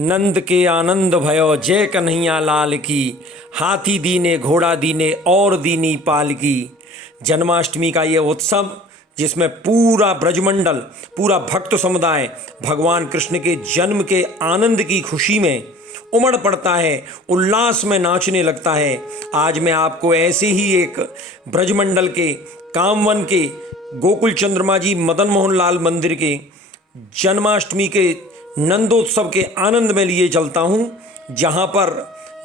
नंद के आनंद भयो जय कन्हैया लाल की। हाथी दीने घोड़ा दीने और दीनी पाल की। जन्माष्टमी का ये उत्सव जिसमें पूरा ब्रजमंडल, पूरा भक्त समुदाय भगवान कृष्ण के जन्म के आनंद की खुशी में उमड़ पड़ता है, उल्लास में नाचने लगता है। आज मैं आपको ऐसे ही एक ब्रजमंडल के कामवन के गोकुल चंद्रमा जी मदन मोहन लाल मंदिर के जन्माष्टमी के नंदोत्सव के आनंद में लिए चलता हूँ, जहाँ पर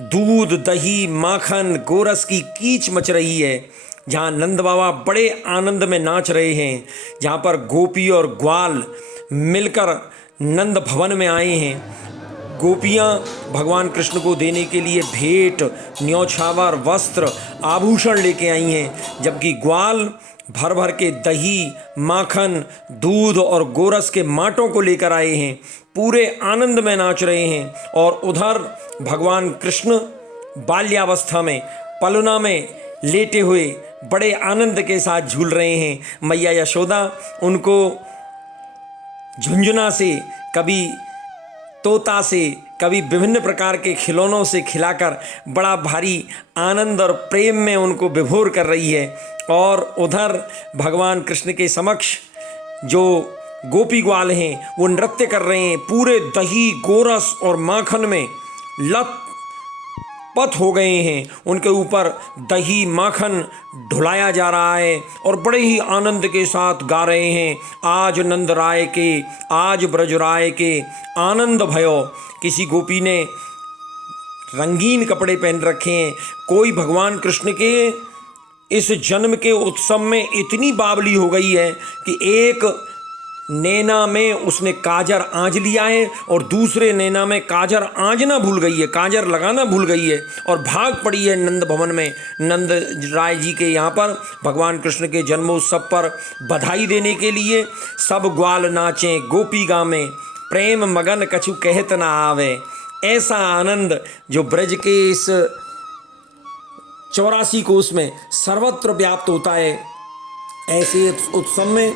दूध दही माखन गोरस की कीच मच रही है, जहाँ नंद बाबा बड़े आनंद में नाच रहे हैं, जहाँ पर गोपी और ग्वाल मिलकर नंद भवन में आए हैं। गोपियाँ भगवान कृष्ण को देने के लिए भेंट, न्योछावर, वस्त्र, आभूषण लेके आई हैं, जबकि ग्वाल भर भर के दही माखन दूध और गोरस के माटों को लेकर आए हैं, पूरे आनंद में नाच रहे हैं। और उधर भगवान कृष्ण बाल्यावस्था में पलना में लेटे हुए बड़े आनंद के साथ झूल रहे हैं। मैया यशोदा उनको झुंझुना से, कभी तोता से, कभी विभिन्न प्रकार के खिलौनों से खिलाकर बड़ा भारी आनंद और प्रेम में उनको विभोर कर रही है। और उधर भगवान कृष्ण के समक्ष जो गोपी ग्वाल हैं वो नृत्य कर रहे हैं, पूरे दही गोरस और माखन में लथपथ हो गए हैं। उनके ऊपर दही माखन ढुलाया जा रहा है और बड़े ही आनंद के साथ गा रहे हैं, आज नंद राय के, आज ब्रज राय के आनंद भयो। किसी गोपी ने रंगीन कपड़े पहन रखे हैं, कोई भगवान कृष्ण के इस जन्म के उत्सव में इतनी बावली हो गई है कि एक नैना में उसने काजर आंज लिया है और दूसरे नैना में काजर आंजना भूल गई है, काजर लगाना भूल गई है और भाग पड़ी है नंद भवन में। नंद राय जी के यहाँ पर भगवान कृष्ण के जन्मोत्सव पर बधाई देने के लिए सब ग्वाल नाचें, गोपी गावें, प्रेम मगन कछु कहत ना आवे। ऐसा आनंद जो ब्रज के इस 84 कोस में सर्वत्र व्याप्त होता है। ऐसे उत्सव में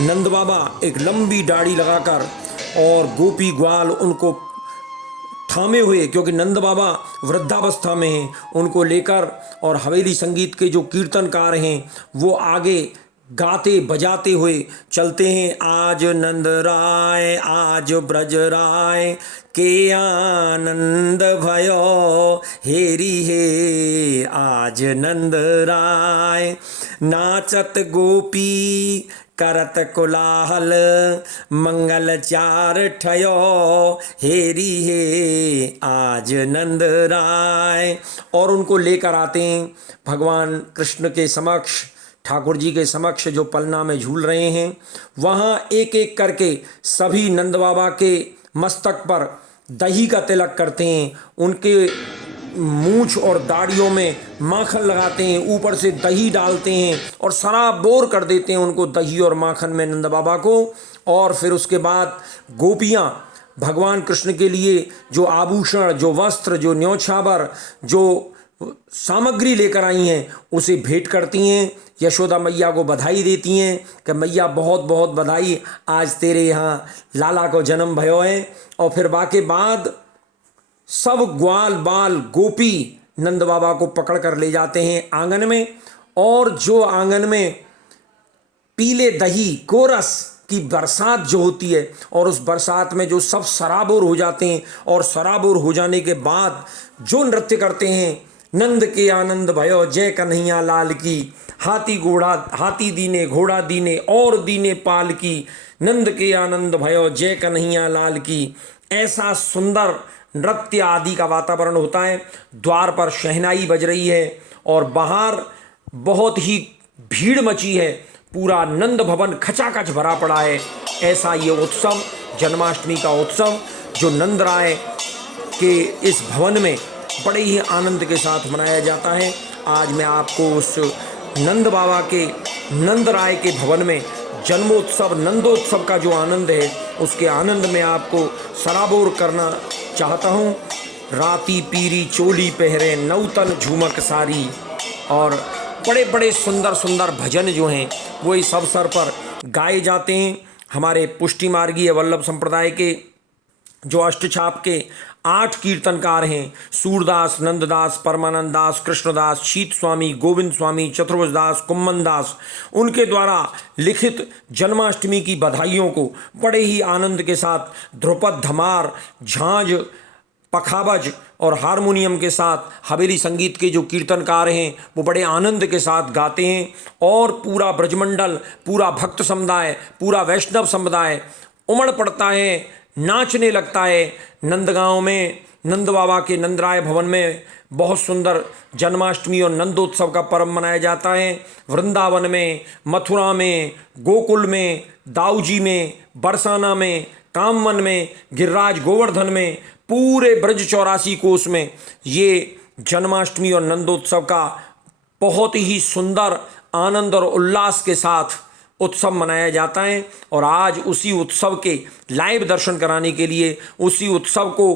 नंद बाबा एक लंबी दाढ़ी लगाकर और गोपी ग्वाल उनको थामे हुए, क्योंकि नंद बाबा वृद्धावस्था में हैं, उनको लेकर और हवेली संगीत के जो कीर्तनकार हैं वो आगे गाते बजाते हुए चलते हैं। आज नंद राय आज ब्रज राय के आनंद भयो हेरी हे, आज नंद राय नाचत गोपी करत कोलाहल मंगल चार ठयो हेरी हे, आज नंद राय। और उनको लेकर आते हैं भगवान कृष्ण के समक्ष, ठाकुर जी के समक्ष जो पलना में झूल रहे हैं। वहाँ एक एक करके सभी नंद बाबा के मस्तक पर दही का तिलक करते हैं, उनके मूंछ और दाढ़ियों में माखन लगाते हैं, ऊपर से दही डालते हैं और सराबोर कर देते हैं उनको दही और माखन में नंद बाबा को। और फिर उसके बाद गोपियाँ भगवान कृष्ण के लिए जो आभूषण, जो वस्त्र, जो न्योछावर, जो सामग्री लेकर आई हैं उसे भेंट करती हैं। यशोदा मैया को बधाई देती हैं कि मैया बहुत बहुत बधाई, आज तेरे यहाँ लाला को जन्म भयो है। और फिर बाके बाद सब ग्वाल बाल गोपी नंद बाबा को पकड़ कर ले जाते हैं आंगन में, और जो आंगन में पीले दही गोरस की बरसात जो होती है, और उस बरसात में जो सब सराबोर हो जाते हैं, और सराबोर हो जाने के बाद जो नृत्य करते हैं, नंद के आनंद भयो जय कन्हैया लाल की, हाथी दीने घोड़ा दीने और दीने पाल की, नंद के आनंद भयो जय कन्हैया लाल की। ऐसा सुंदर नृत्य आदि का वातावरण होता है। द्वार पर शहनाई बज रही है और बाहर बहुत ही भीड़ मची है, पूरा नंद भवन खचाखच भरा पड़ा है। ऐसा ये उत्सव, जन्माष्टमी का उत्सव, जो नंद राय के इस भवन में बड़े ही आनंद के साथ मनाया जाता है। आज मैं आपको उस नंद बाबा के, नंद राय के भवन में जन्मोत्सव नंदोत्सव का जो आनंद है उसके आनंद में आपको सराबोर करना चाहता हूँ। राती पीरी चोली पहरे नौतन झूमक सारी, और बड़े बड़े सुंदर सुंदर भजन जो हैं वो इस अवसर पर गाए जाते हैं। हमारे पुष्टि मार्गीय वल्लभ संप्रदाय के जो अष्टछाप के 8 कीर्तनकार हैं, सूरदास, नंददास, परमानंद दास, कृष्णदास, शीत स्वामी, गोविंद स्वामी, चतुर्भुज दास, कुम्मन दास, उनके द्वारा लिखित जन्माष्टमी की बधाइयों को बड़े ही आनंद के साथ ध्रुपद, धमार, झांझ, पखावज और हारमोनियम के साथ हवेली संगीत के जो कीर्तनकार हैं वो बड़े आनंद के साथ गाते हैं। और पूरा ब्रजमंडल, पूरा भक्त समुदाय, पूरा वैष्णव समुदाय उमड़ पड़ता है, नाचने लगता है। नंदगांव में नंद बाबा के नंदराय भवन में बहुत सुंदर जन्माष्टमी और नंदोत्सव का पर्व मनाया जाता है। वृंदावन में, मथुरा में, गोकुल में, दाऊजी में, बरसाना में, कामवन में, गिरिराज गोवर्धन में, पूरे ब्रज 84 कोस में ये जन्माष्टमी और नंदोत्सव का बहुत ही सुंदर आनंद और उल्लास के साथ उत्सव मनाया जाता है। और आज उसी उत्सव के लाइव दर्शन कराने के लिए, उसी उत्सव को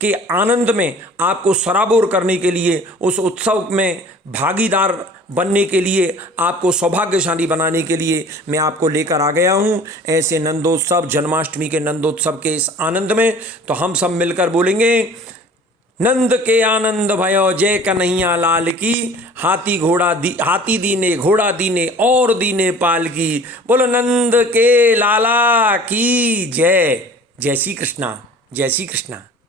के आनंद में आपको सराबोर करने के लिए, उस उत्सव में भागीदार बनने के लिए, आपको सौभाग्यशाली बनाने के लिए मैं आपको लेकर आ गया हूँ ऐसे नंदोत्सव, जन्माष्टमी के नंदोत्सव के इस आनंद में। तो हम सब मिलकर बोलेंगे, नंद के आनंद भयो जय कन्हैया लाल की, हाथी दीने घोड़ा दीने और दीने पाल की। बोलो नंद के लाला की जय। जय श्री कृष्णा, जय श्री कृष्णा।